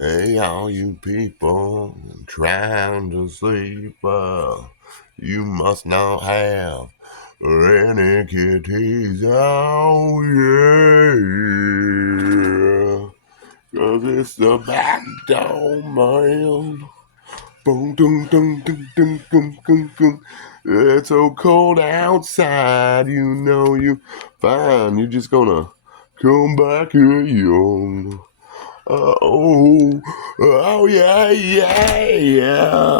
Hey, all you people trying to sleep, you must not have any kitties. Oh, yeah. 'Cause it's the back door, man. Boom, dum, dum, dum, dum, dum, dum, dum. It's so cold outside, you know you fine. You're just gonna come back here young. Oh, oh yeah, yeah, yeah.